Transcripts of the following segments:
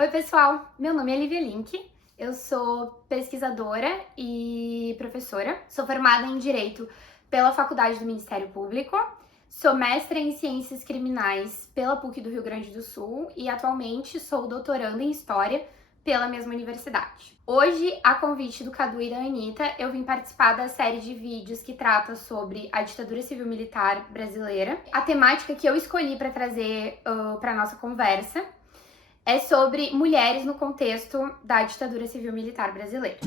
Oi, pessoal! Meu nome é Lívia Link, eu sou pesquisadora e professora. Sou formada em Direito pela Faculdade do Ministério Público, sou mestra em Ciências Criminais pela PUC do Rio Grande do Sul e atualmente sou doutoranda em História pela mesma universidade. Hoje, a convite do Cadu e da Anitta, eu vim participar da série de vídeos que trata sobre a ditadura civil-militar brasileira. A temática que eu escolhi para trazer para nossa conversa é sobre mulheres no contexto da ditadura civil-militar brasileira.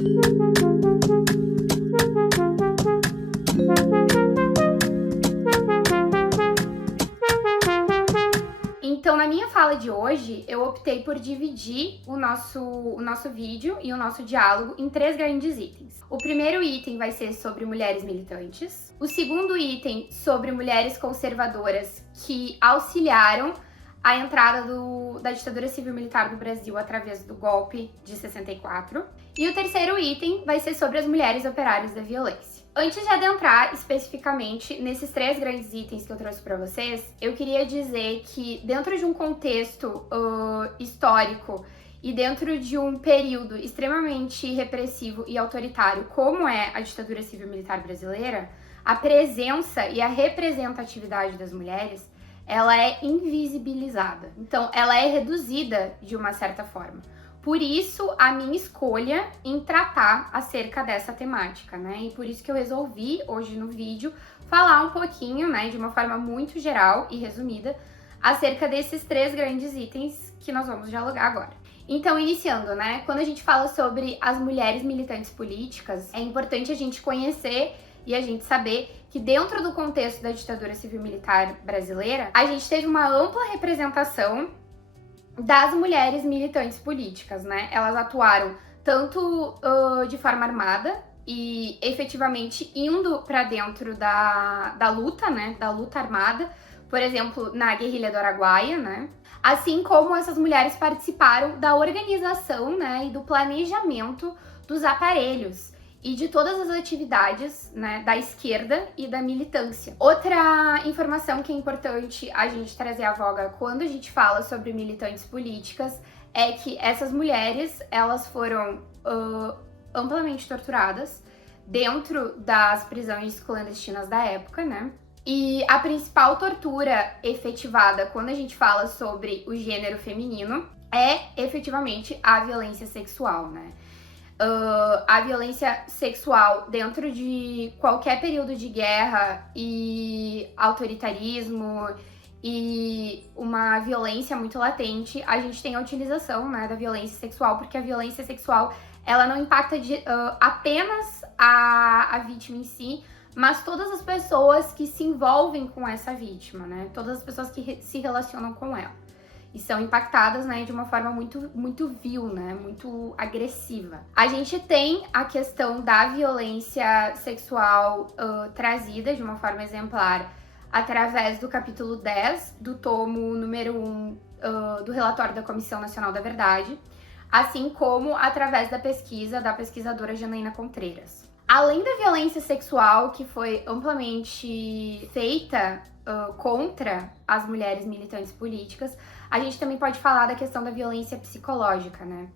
Então, na minha fala de hoje, eu optei por dividir o nosso vídeo e o nosso diálogo em 3 grandes itens. O primeiro item vai ser sobre mulheres militantes. O segundo item sobre mulheres conservadoras que auxiliaram a entrada da ditadura civil-militar do Brasil através do golpe de 64. E o terceiro item vai ser sobre as mulheres operárias da violência. Antes de adentrar especificamente nesses 3 grandes itens que eu trouxe para vocês, eu queria dizer que dentro de um contexto histórico e dentro de um período extremamente repressivo e autoritário como é a ditadura civil-militar brasileira, a presença e a representatividade das mulheres ela é invisibilizada. Então, ela é reduzida de uma certa forma. Por isso, a minha escolha em tratar acerca dessa temática, né? E por isso que eu resolvi, hoje no vídeo, falar um pouquinho, né, de uma forma muito geral e resumida, acerca desses 3 grandes itens que nós vamos dialogar agora. Então, iniciando, né? Quando a gente fala sobre as mulheres militantes políticas, é importante a gente conhecer e a gente saber que dentro do contexto da ditadura civil-militar brasileira, a gente teve uma ampla representação das mulheres militantes políticas, né? Elas atuaram tanto de forma armada e efetivamente indo para dentro da luta, né? Da luta armada, por exemplo, na guerrilha do Araguaia, né? Assim como essas mulheres participaram da organização, né? E do planejamento dos aparelhos e de todas as atividades, né, da esquerda e da militância. Outra informação que é importante a gente trazer à voga quando a gente fala sobre militantes políticas é que essas mulheres, elas foram amplamente torturadas dentro das prisões clandestinas da época, né? E a principal tortura efetivada quando a gente fala sobre o gênero feminino é efetivamente a violência sexual, né? A violência sexual dentro de qualquer período de guerra e autoritarismo e uma violência muito latente, a gente tem a utilização, né, da violência sexual, porque a violência sexual ela não impacta apenas a vítima em si, mas todas as pessoas que se envolvem com essa vítima, né, todas as pessoas que se relacionam com ela. E são impactadas, né, de uma forma muito vil, né, muito agressiva. A gente tem a questão da violência sexual trazida de uma forma exemplar através do capítulo 10 do tomo número 1 do relatório da Comissão Nacional da Verdade, assim como através da pesquisa da pesquisadora Janaína Contreiras. Além da violência sexual que foi amplamente feita contra as mulheres militantes políticas, a gente também pode falar da questão da violência psicológica, né?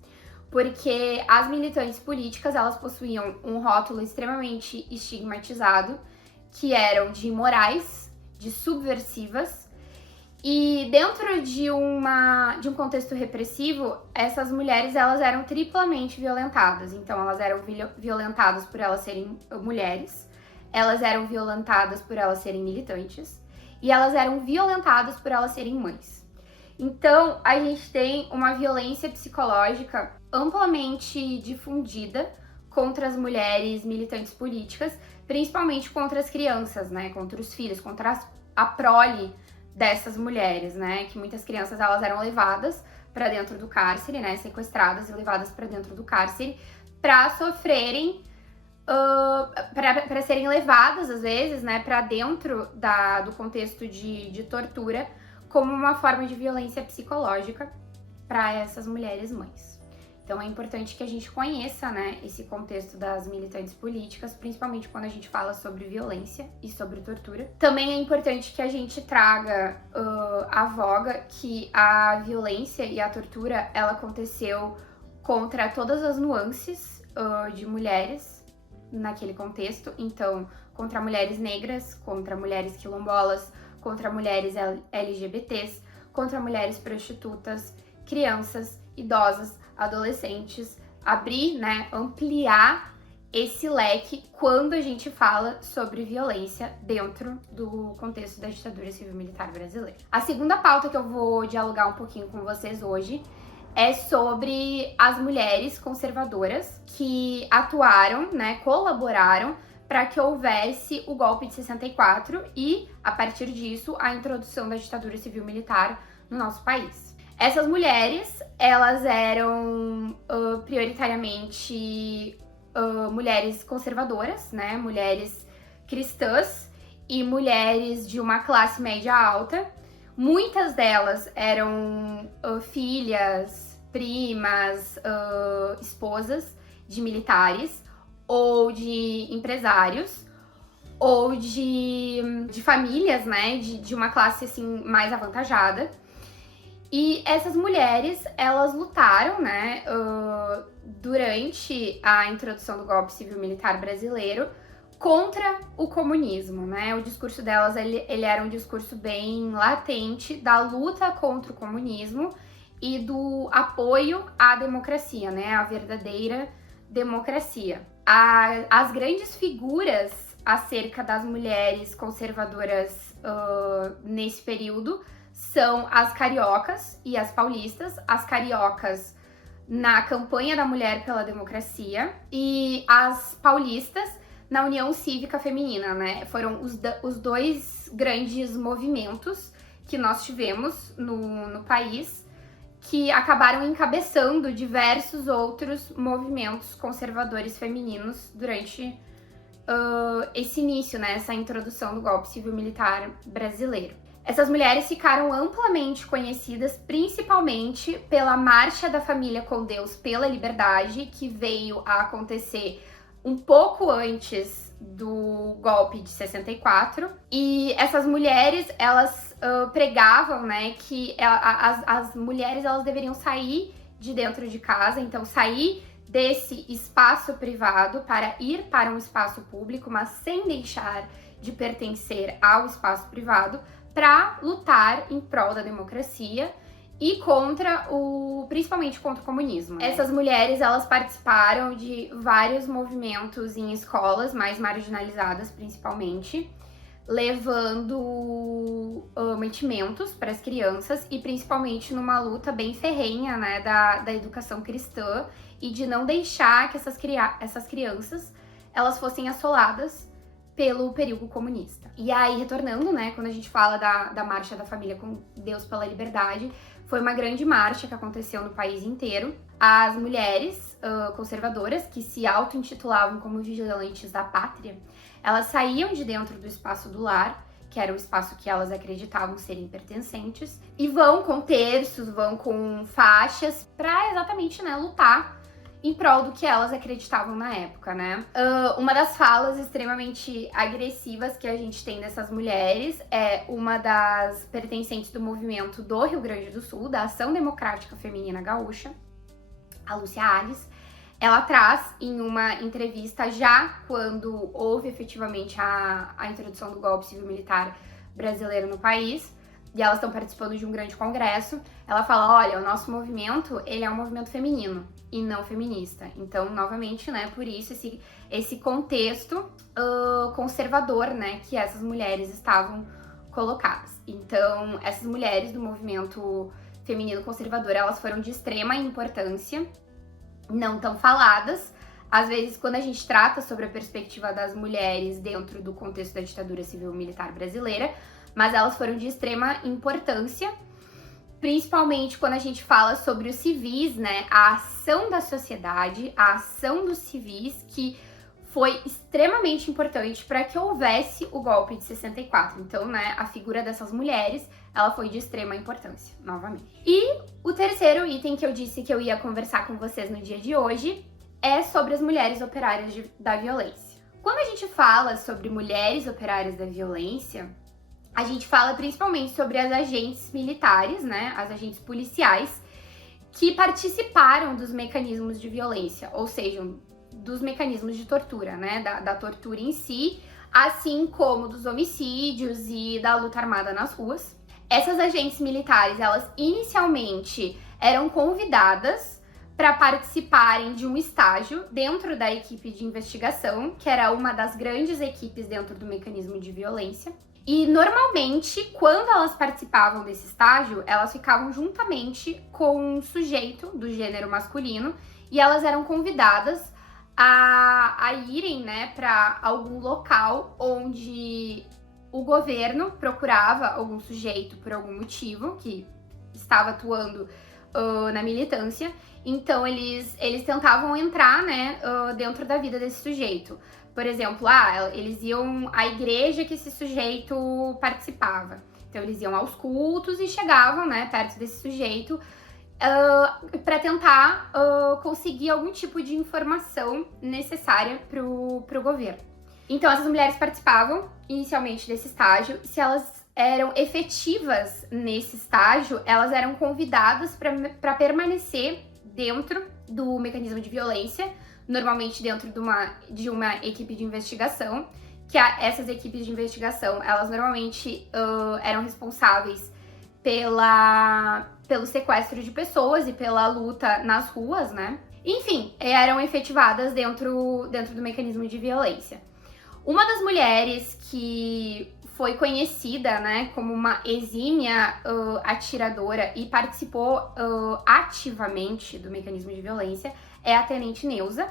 Porque as militantes políticas, elas possuíam um rótulo extremamente estigmatizado, que eram de imorais, de subversivas, e dentro de um contexto repressivo, essas mulheres, elas eram triplamente violentadas. Então, elas eram violentadas por elas serem mulheres, elas eram violentadas por elas serem militantes, e elas eram violentadas por elas serem mães. Então, a gente tem uma violência psicológica amplamente difundida contra as mulheres militantes políticas, principalmente contra as crianças, né? Contra os filhos, contra a prole dessas mulheres, né? Que muitas crianças elas eram levadas para dentro do cárcere, né? Sequestradas e levadas para dentro do cárcere para sofrerem, para serem levadas às vezes, né? Para dentro do contexto de tortura, como uma forma de violência psicológica para essas mulheres mães. Então é importante que a gente conheça, né, esse contexto das militantes políticas, principalmente quando a gente fala sobre violência e sobre tortura. Também é importante que a gente traga à voga que a violência e a tortura, ela aconteceu contra todas as nuances de mulheres naquele contexto. Então, contra mulheres negras, contra mulheres quilombolas, contra mulheres LGBTs, contra mulheres prostitutas, crianças, idosas, adolescentes, abrir, né, ampliar esse leque quando a gente fala sobre violência dentro do contexto da ditadura civil-militar brasileira. A segunda pauta que eu vou dialogar um pouquinho com vocês hoje é sobre as mulheres conservadoras que atuaram, né, colaboraram para que houvesse o golpe de 64 e, a partir disso, a introdução da ditadura civil-militar no nosso país. Essas mulheres, elas eram prioritariamente mulheres conservadoras, né? Mulheres cristãs e mulheres de uma classe média alta. Muitas delas eram filhas, primas, esposas de militares ou de empresários ou de famílias, né? De uma classe assim mais avantajada. E essas mulheres, elas lutaram, né, durante a introdução do golpe civil-militar brasileiro contra o comunismo, né? O discurso delas, ele era um discurso bem latente da luta contra o comunismo e do apoio à democracia, né? A verdadeira democracia. As grandes figuras acerca das mulheres conservadoras nesse período são as cariocas e as paulistas. As cariocas na campanha da mulher pela democracia e as paulistas na União Cívica Feminina, né? Foram os dois grandes movimentos que nós tivemos no país que acabaram encabeçando diversos outros movimentos conservadores femininos durante esse início, né? Essa introdução do golpe civil-militar brasileiro. Essas mulheres ficaram amplamente conhecidas principalmente pela Marcha da Família com Deus pela Liberdade, que veio a acontecer um pouco antes do golpe de 64. E essas mulheres, elas pregavam, né, que as mulheres elas deveriam sair de dentro de casa, então sair desse espaço privado para ir para um espaço público, mas sem deixar de pertencer ao espaço privado, para lutar em prol da democracia e principalmente contra o comunismo. Essas mulheres, elas participaram de vários movimentos em escolas mais marginalizadas, principalmente, levando mantimentos para as crianças e principalmente numa luta bem ferrenha, né, da educação cristã e de não deixar que essas crianças elas fossem assoladas pelo período comunista. E aí, retornando, né, quando a gente fala da Marcha da Família com Deus pela Liberdade, foi uma grande marcha que aconteceu no país inteiro. As mulheres conservadoras, que se auto-intitulavam como vigilantes da pátria, elas saíam de dentro do espaço do lar, que era o espaço que elas acreditavam serem pertencentes, e vão com terços, vão com faixas, para exatamente, né, lutar em prol do que elas acreditavam na época, né? Uma das falas extremamente agressivas que a gente tem dessas mulheres é uma das pertencentes do movimento do Rio Grande do Sul, da Ação Democrática Feminina Gaúcha, a Lúcia Alves. Ela traz em uma entrevista, já quando houve efetivamente a introdução do golpe civil-militar brasileiro no país, e elas estão participando de um grande congresso, ela fala, olha, o nosso movimento, ele é um movimento feminino e não feminista. Então, novamente, né, por isso esse contexto conservador, né, que essas mulheres estavam colocadas. Então, essas mulheres do movimento feminino conservador, elas foram de extrema importância, não tão faladas. Às vezes, quando a gente trata sobre a perspectiva das mulheres dentro do contexto da ditadura civil-militar brasileira, mas elas foram de extrema importância, principalmente quando a gente fala sobre os civis, né? A ação da sociedade, a ação dos civis, que foi extremamente importante para que houvesse o golpe de 64. Então, né, a figura dessas mulheres, ela foi de extrema importância, novamente. E o terceiro item que eu disse que eu ia conversar com vocês no dia de hoje é sobre as mulheres operárias da violência. Quando a gente fala sobre mulheres operárias da violência, a gente fala principalmente sobre as agentes militares, né, as agentes policiais, que participaram dos mecanismos de violência, ou seja, dos mecanismos de tortura, né, da tortura em si, assim como dos homicídios e da luta armada nas ruas. Essas agentes militares, elas inicialmente eram convidadas para participarem de um estágio dentro da equipe de investigação, que era uma das grandes equipes dentro do mecanismo de violência. E normalmente, quando elas participavam desse estágio, elas ficavam juntamente com um sujeito do gênero masculino e elas eram convidadas a irem, né, para algum local onde o governo procurava algum sujeito por algum motivo que estava atuando na militância. Então eles tentavam entrar, né, dentro da vida desse sujeito. Por exemplo, eles iam à igreja que esse sujeito participava. Então eles iam aos cultos e chegavam, né, perto desse sujeito para tentar conseguir algum tipo de informação necessária pro governo. Então essas mulheres participavam inicialmente desse estágio. Se elas eram efetivas nesse estágio, elas eram convidadas para permanecer dentro do mecanismo de violência, normalmente dentro de uma equipe de investigação, que essas equipes de investigação, elas normalmente eram responsáveis pelo sequestro de pessoas e pela luta nas ruas, né? Enfim, eram efetivadas dentro do mecanismo de violência. Uma das mulheres que foi conhecida, né, como uma exímia atiradora e participou ativamente do mecanismo de violência é a Tenente Neuza,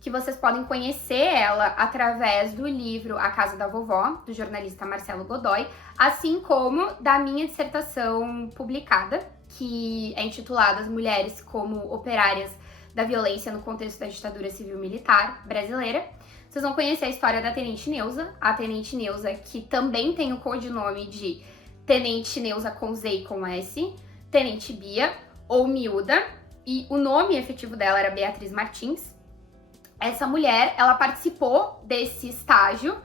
que vocês podem conhecer ela através do livro A Casa da Vovó, do jornalista Marcelo Godoy, assim como da minha dissertação publicada, que é intitulada As Mulheres como Operárias da Violência no Contexto da Ditadura Civil-Militar Brasileira. Vocês vão conhecer a história da Tenente Neuza, a Tenente Neuza que também tem o codinome de Tenente Neuza com Z e com S, Tenente Bia ou Miúda, e o nome efetivo dela era Beatriz Martins. Essa mulher, ela participou desse estágio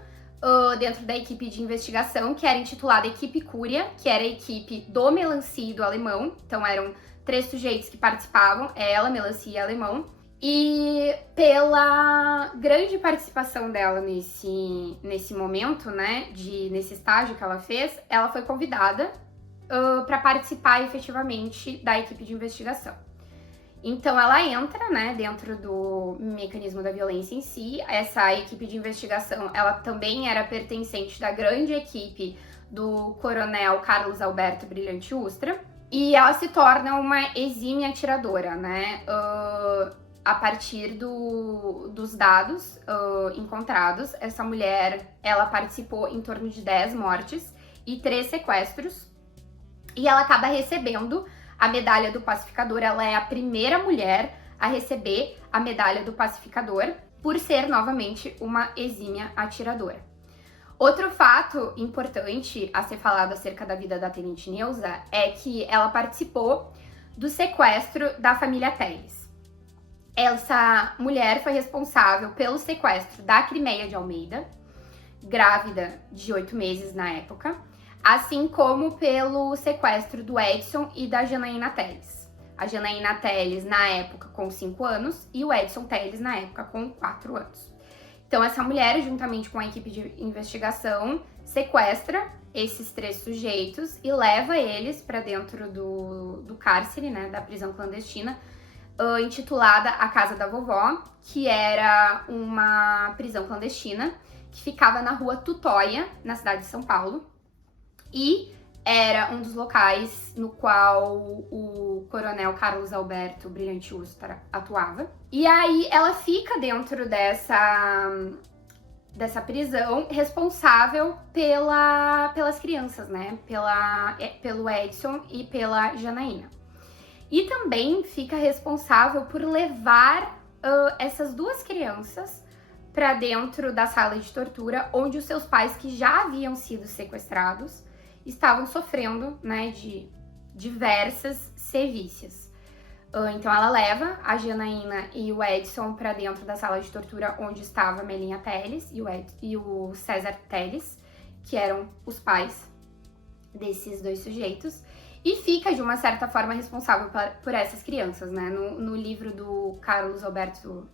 dentro da equipe de investigação, que era intitulada Equipe Cúria, que era a equipe do Melancia e do Alemão. Então eram 3 sujeitos que participavam, ela, Melancia e Alemão. E pela grande participação dela nesse momento, né, nesse estágio que ela fez, ela foi convidada para participar efetivamente da equipe de investigação. Então ela entra, né, dentro do mecanismo da violência em si. Essa equipe de investigação, ela também era pertencente da grande equipe do coronel Carlos Alberto Brilhante Ustra. E ela se torna uma exímia atiradora, né, a partir dos dados encontrados. Essa mulher, ela participou em torno de 10 mortes e 3 sequestros. E ela acaba recebendo a medalha do pacificador. Ela é a primeira mulher a receber a medalha do pacificador por ser, novamente, uma exímia atiradora. Outro fato importante a ser falado acerca da vida da Tenente Neuza é que ela participou do sequestro da família Telles. Essa mulher foi responsável pelo sequestro da Crimeia de Almeida, grávida de 8 meses na época, assim como pelo sequestro do Edson e da Janaína Telles. A Janaína Telles, na época, com 5 anos, e o Edson Telles, na época, com 4 anos. Então, essa mulher, juntamente com a equipe de investigação, sequestra esses 3 sujeitos e leva eles para dentro do cárcere, né, da prisão clandestina, intitulada A Casa da Vovó, que era uma prisão clandestina que ficava na rua Tutóia, na cidade de São Paulo, e era um dos locais no qual o coronel Carlos Alberto Brilhante Ustra atuava. E aí ela fica dentro dessa prisão responsável pelas crianças, né? Pelo Edson e pela Janaína. E também fica responsável por levar essas 2 crianças para dentro da sala de tortura, onde os seus pais, que já haviam sido sequestrados estavam sofrendo, né, de diversas sevícias. Então ela leva a Janaína e o Edson para dentro da sala de tortura onde estava a Melinha Teles e o César Teles, que eram os pais desses dois sujeitos, e fica de uma certa forma responsável por essas crianças, né? No livro do Carlos Alberto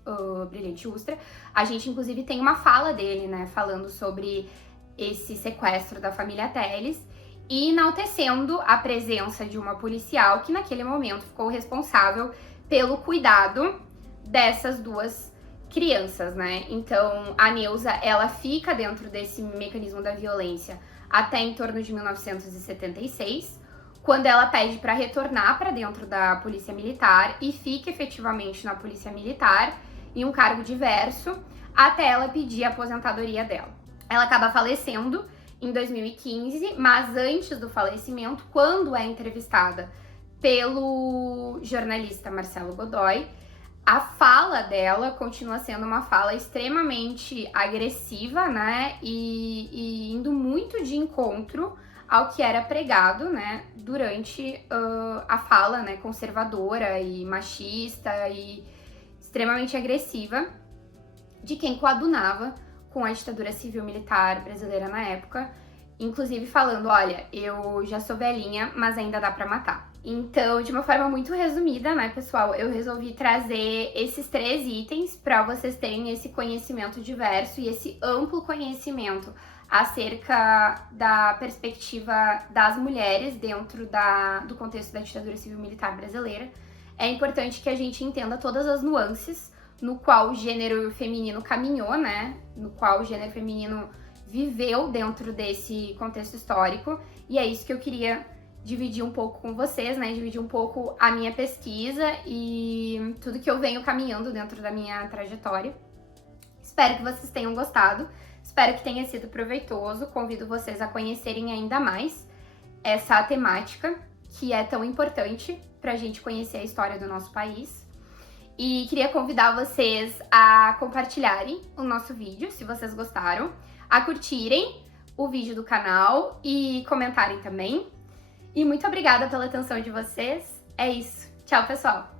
Brilhante Ustra, a gente inclusive tem uma fala dele, né, falando sobre esse sequestro da família Teles, e enaltecendo a presença de uma policial que naquele momento ficou responsável pelo cuidado dessas duas crianças, né? Então a Neuza, ela fica dentro desse mecanismo da violência até em torno de 1976, quando ela pede para retornar para dentro da Polícia Militar e fica efetivamente na Polícia Militar em um cargo diverso até ela pedir a aposentadoria dela. Ela acaba falecendo em 2015, mas antes do falecimento, quando é entrevistada pelo jornalista Marcelo Godoy, a fala dela continua sendo uma fala extremamente agressiva, né, e indo muito de encontro ao que era pregado, né, durante a fala, né, conservadora e machista e extremamente agressiva de quem coadunava com a ditadura civil-militar brasileira na época, inclusive falando, olha, eu já sou velhinha, mas ainda dá pra matar. Então, de uma forma muito resumida, né, pessoal, eu resolvi trazer esses 3 itens para vocês terem esse conhecimento diverso e esse amplo conhecimento acerca da perspectiva das mulheres dentro do contexto da ditadura civil-militar brasileira. É importante que a gente entenda todas as nuances no qual o gênero feminino caminhou, né? No qual o gênero feminino viveu dentro desse contexto histórico. E é isso que eu queria dividir um pouco com vocês, né? Dividir um pouco a minha pesquisa e tudo que eu venho caminhando dentro da minha trajetória. Espero que vocês tenham gostado. Espero que tenha sido proveitoso. Convido vocês a conhecerem ainda mais essa temática que é tão importante para a gente conhecer a história do nosso país. E queria convidar vocês a compartilharem o nosso vídeo, se vocês gostaram, a curtirem o vídeo do canal e comentarem também. E muito obrigada pela atenção de vocês. É isso. Tchau, pessoal!